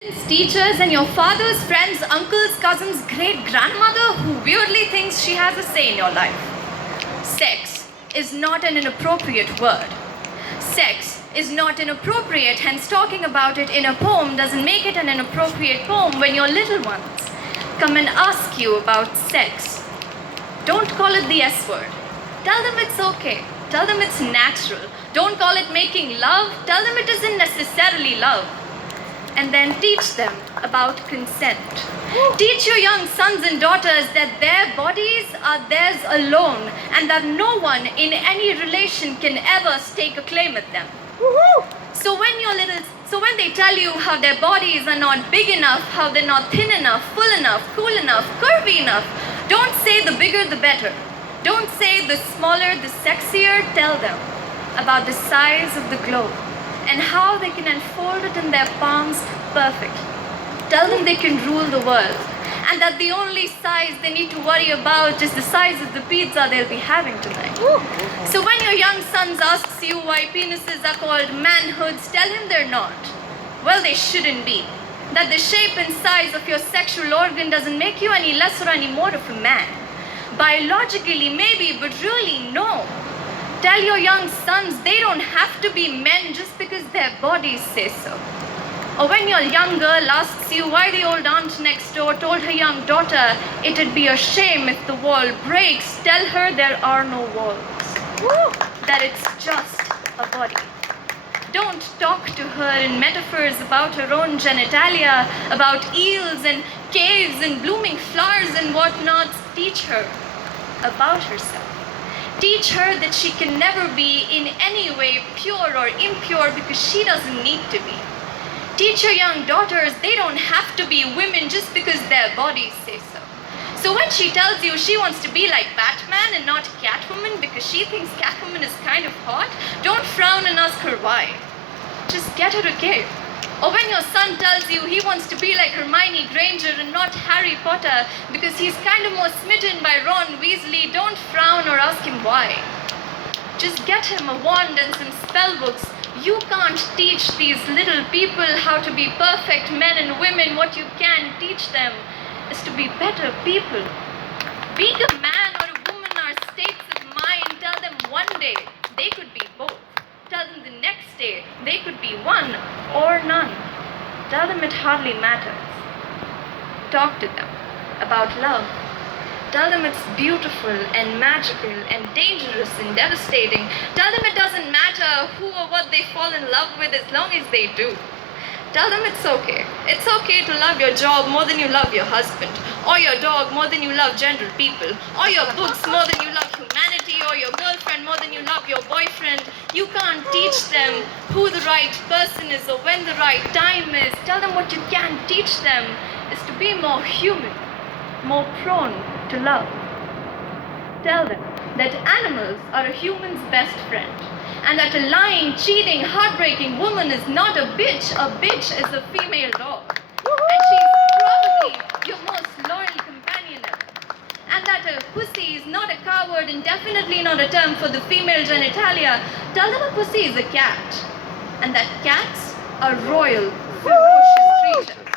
Teachers and your father's friends, uncles, cousins, great-grandmother who weirdly thinks she has a say in your life. Sex is not an inappropriate word. Sex is not inappropriate, hence talking about it in a poem doesn't make it an inappropriate poem when your little ones come and ask you about sex. Don't call it the S word. Tell them it's okay. Tell them it's natural. Don't call it making love. Tell them it isn't necessarily love. And then teach them about consent. Teach your young sons and daughters that their bodies are theirs alone and that no one in any relation can ever stake a claim at them. So when they tell you how their bodies are not big enough, how they're not thin enough, full enough, cool enough, curvy enough, don't say the bigger the better. Don't say the smaller the sexier. Tell them about the size of the globe and how they can unfold it in their palms perfectly. Tell them they can rule the world and that the only size they need to worry about is the size of the pizza they'll be having tonight. So when your young son asks you why penises are called manhoods, tell him they're not. Well, they shouldn't be. That the shape and size of your sexual organ doesn't make you any less or any more of a man. Biologically, maybe, but really, no. Tell your young sons they don't have to be men just because their bodies say so. Or when your young girl asks you why the old aunt next door told her young daughter it'd be a shame if the wall breaks, tell her there are no walls. That it's just a body. Don't talk to her in metaphors about her own genitalia, about eels and caves and blooming flowers and whatnot. Teach her about herself. Teach her that she can never be in any way pure or impure because she doesn't need to be. Teach your young daughters they don't have to be women just because their bodies say so. So when she tells you she wants to be like Batman and not Catwoman because she thinks Catwoman is kind of hot, don't frown and ask her why. Just get her a cape. Or when your son tells you he wants to be like Hermione Granger and not Harry Potter because he's kind of more smitten by Ron Weasley, don't frown or ask him why. Just get him a wand and some spell books. You can't teach these little people how to be perfect men and women. What you can teach them is to be better people. Being a man or a woman are states of mind. Tell them one day they could be both. Tell them the next day they could be one or none. Tell them it hardly matters. Talk to them about love. Tell them it's beautiful and magical and dangerous and devastating. Tell them it doesn't matter who or what they fall in love with as long as they do. Tell them it's okay. It's okay to love your job more than you love your husband, or your dog more than you love gentle people, or your books more than you love humanity, or your girlfriend more than you love your boyfriend. You can't teach them who the right person is or when the right time is. Tell them what you can teach them is to be more human, more prone to love. Tell them that animals are a human's best friend, and that a lying, cheating, heartbreaking woman is not a bitch. A bitch is a female dog. And she's probably your most loyal companion ever. And that a pussy is not a coward and definitely not a term for the female genitalia. Tell them a pussy is a cat. And that cats are royal, ferocious creatures.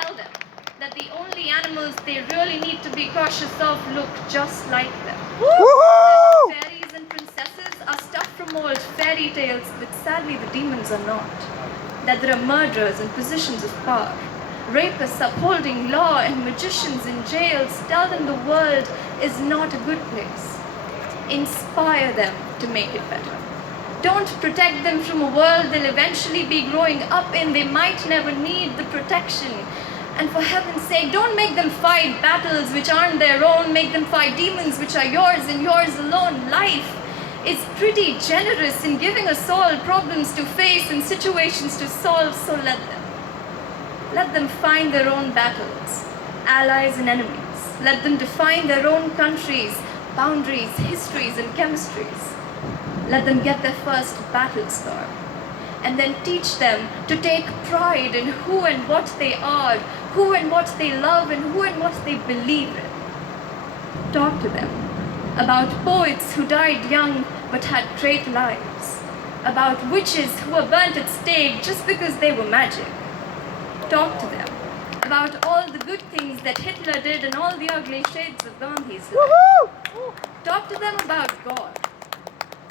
Tell them that the only animals they really need to be cautious of look just like them. That fairies and princesses are stuff from old fairy tales, but sadly the demons are not. That there are murderers in positions of power, rapists upholding law, and magicians in jails. Tell them the world is not a good place. Inspire them to make it better. Don't protect them from a world they'll eventually be growing up in. They might never need the protection. And for heaven's sake, don't make them fight battles which aren't their own. Make them fight demons which are yours and yours alone. Life is pretty generous in giving us all problems to face and situations to solve, so let them. Let them find their own battles, allies and enemies. Let them define their own countries, boundaries, histories and chemistries. Let them get their first battle scar. And then teach them to take pride in who and what they are, who and what they love, and who and what they believe in. Talk to them about poets who died young but had great lives, about witches who were burnt at stake just because they were magic, Talk to them about all the good things that Hitler did and all the ugly shades of Gandhi's life. Talk to them about God,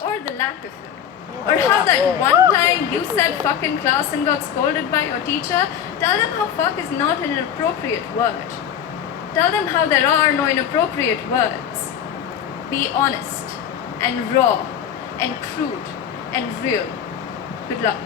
or the lack of him. Or how that one time you said fuck in class and got scolded by your teacher. Tell them how fuck is not an inappropriate word. Tell them how there are no inappropriate words. Be honest and raw and crude and real. Good luck.